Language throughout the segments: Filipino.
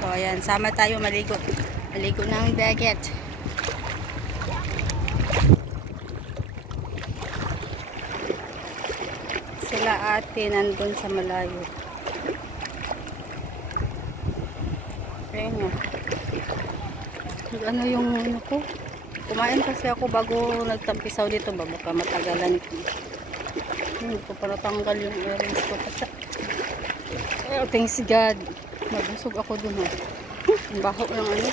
So ayan, sama tayo maligo. Maligo ng dagat. Sila ate nandun sa malayo. Ayan nga. Ano yung ano ko? Kumain kasi ako bago nagtampisaw dito ba? Baka matagalan ko. Hindi ko pa natanggal yung earrings ko. Oh, thanks God. Nabusog ako dun ha. Ang baho ng ano.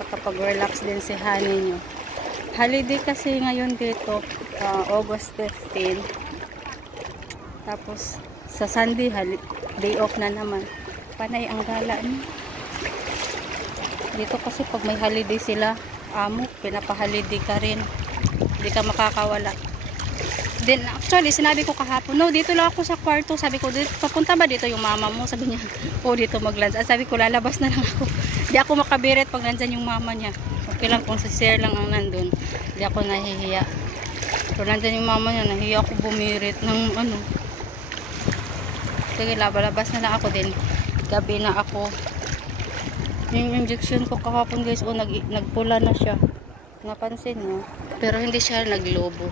Makapag-relax din si honey nyo. Holiday kasi ngayon dito. August 15. Tapos sa Sunday, day off na naman. Panay ang gala niyo. Dito kasi pag may holiday sila, pinapaholiday ka rin. Hindi ka makakawala. Then actually, sinabi ko kahapon, no, dito lang ako sa kwarto. Sabi ko, papunta ba dito yung mama mo? Sabi niya, dito mag-lunch. Sabi ko, lalabas na lang ako. Hindi ako makabirit pag nandyan yung mama niya. Okay lang kung si Sir lang ang nandun. Hindi ako nahihiya. Pero nandyan yung mama niya, nahihiya ako bumirit ng ano. Sige, labas na lang ako din. Gabi na ako. Yung injection ko kahapon guys, nagpula na siya. Napansin nyo? Pero hindi siya naglobo.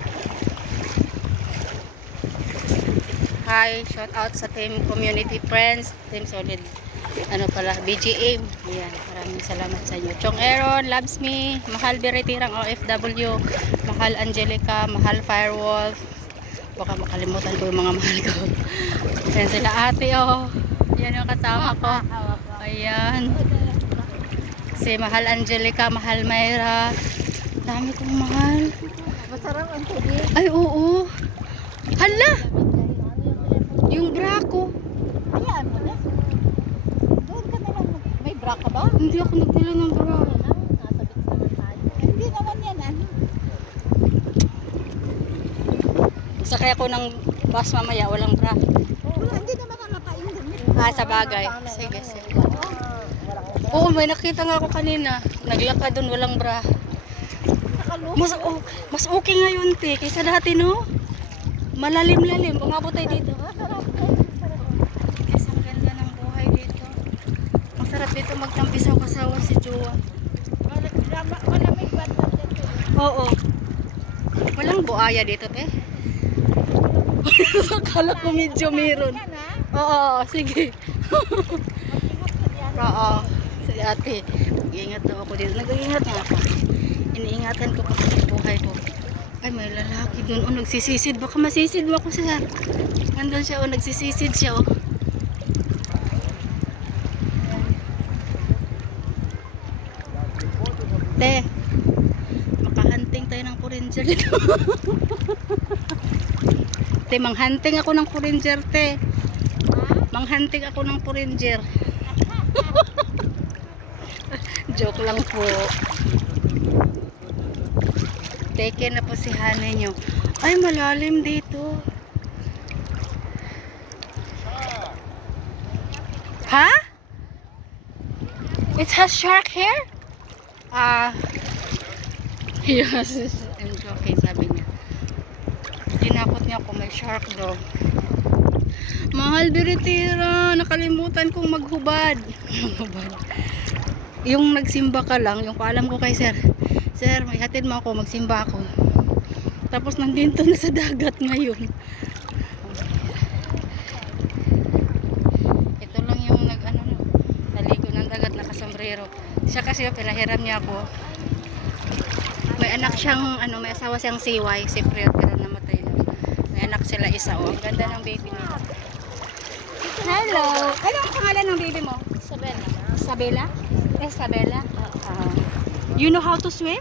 Hi, shout out sa team community friends, team solid. Ano pala, BGA. Ayan, maraming salamat sa inyo. Chong Aaron, loves me. Mahal Biritirang OFW. Mahal Angelica, mahal Firewolf. Baka makalimutan ko yung mga mahal ko. Ayan sila ate, oh. Yan yung kasama ko. Ayan. Si mahal Angelica, mahal Mayra. Dami kong mahal. Masarap ang tubig. Ay, oo. Hala! Yung bra ko. Ayan mo na. Doon ka na lang. May bra ka ba? Hindi ako nagdala ng bra. Nasabit naman tayo. Hindi naman yan, ano? Sakay ako ng bus mamaya, walang bra. Hindi naman nakakain damit. Sa bagay. Sige, sige. Oo, may nakita nga ako kanina. Naglakad doon, walang bra. Mas okay ngayon, te. Kaysa dati, no? Malalim-lalim. Umabot tayo dito. Guys, ang ganda ng buhay dito. Masarap dito magtampisaw kasawa si Jowa. Malamig ba dito? Oo. Walang buaya dito, te. Akala ko medyo meron. Oo, sige. Oo. Sige ate, mag-iingat daw ako dito. Nag-iingat nga ako. Iniingatan ko pa sa buhay ko. Ay, may lalaki dun. O, nagsisisid. Baka masisid mo ako siya. Nandun siya, o, nagsisisid siya, o. Te, makahunting tayo ng Kuringer dito. Te, manghunting ako ng Kuringer, te. Manghunting ako ng Kuringer. Joke lang po. Take na po si Hana nyo. Ay, malalim dito. Ha? It has shark here? Yes. I'm joking, sabi niya. Tinakot niya ako, may shark daw. Mahal Biritira, nakalimutan kong maghubad. Yung nagsimba ka lang, yung paalam ko kay Sir. Sir, may hatid mo ako, magsimba ako. Tapos nandito na sa dagat ngayon. Ito lang yung naligo ng dagat, nakasombrero. Siya kasi pinahiram niya ako. May anak siyang, may asawa siyang siway, siyempre pero namatay na. May anak sila isa, Ang ganda ng baby nila. Hello! Ano ang pangalan ng baby mo? Isabella. Isabella? Isabella? You know how to swim?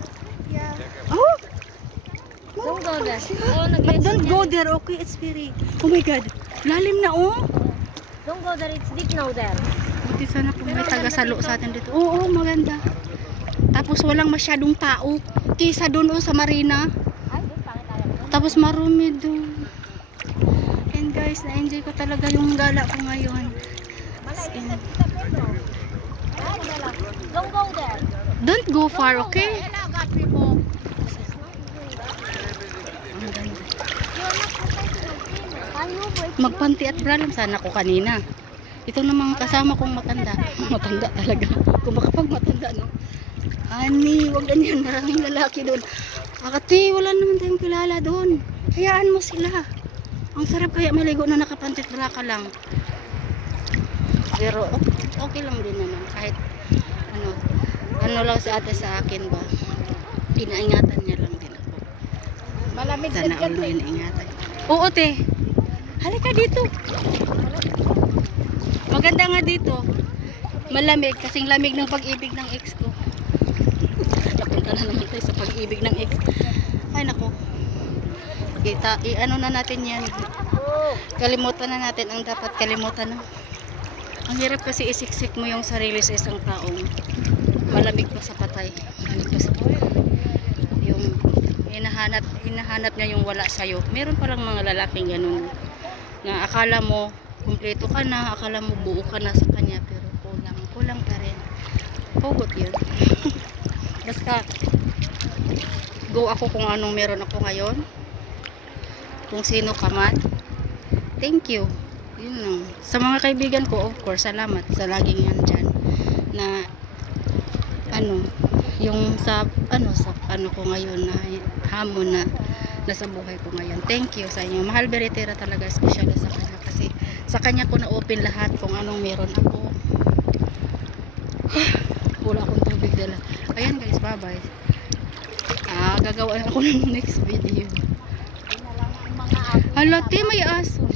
Yeah. Oh! Don't go there. But don't go there, okay? It's very... Oh my God! Lalim na, oh! Don't go there. It's deep now there. Buti sana kung may taga-salo sa atin dito. Oo, maganda. Tapos walang masyadong tao. Kisa doon sa marina. Ay, doon pangit tayo. Tapos marumi doon. And guys, na-enjoy ko talaga yung gala ko ngayon. Don't go there. Don't go far, okay? I got people. Ang ganda. You're not protecting of female. Magpanti at bra lang sana ko kanina. Ito namang kasama kong matanda. Matanda talaga. Kung makapag matanda, no? Ani, wag ganyan. Maraming lalaki doon. Akati, wala naman tayong kilala doon. Hayaan mo sila. Ang sarap kaya maligo na nakapanti at bra ka lang. Pero okay lang din naman. Kahit ano lang sa ate sa akin ba. Inaingatan niya lang din ako. Malamig Sana dyan ulo dyan. inaingatan. Oo, te. Halika dito. Maganda nga dito. Malamig. Kasing lamig ng pag-ibig ng ex ko. Napunta na naman tayo sa pag-ibig ng ex. Ay, nako. I-ano na natin yan. Kalimutan na natin ang dapat kalimutan. No? Ang hirap kasi isiksik mo yung sarili sa isang taong malamig pa sa patay. Malamig pa sa patay. Yung hinahanap niya yung wala sa'yo. Meron palang mga lalaking ganun na akala mo kumpleto ka na, akala mo buo ka na sa kanya, pero kulang pa rin. Hugot yun. Basta go ako kung anong meron ako ngayon, kung sino ka man. Thank you. Yun lang. Sa mga kaibigan ko, of course, salamat sa laging nandyan na yung sa ko ngayon na hamon na nasa buhay ko ngayon. Thank you sa inyo. Mahal Beretera talaga, special sa kanya kasi sa kanya ko na open lahat kung anong meron ako. Wala akong tubig dala. Ayan guys, bye bye. Gagawa ako ng next video. Hala, te, may aso.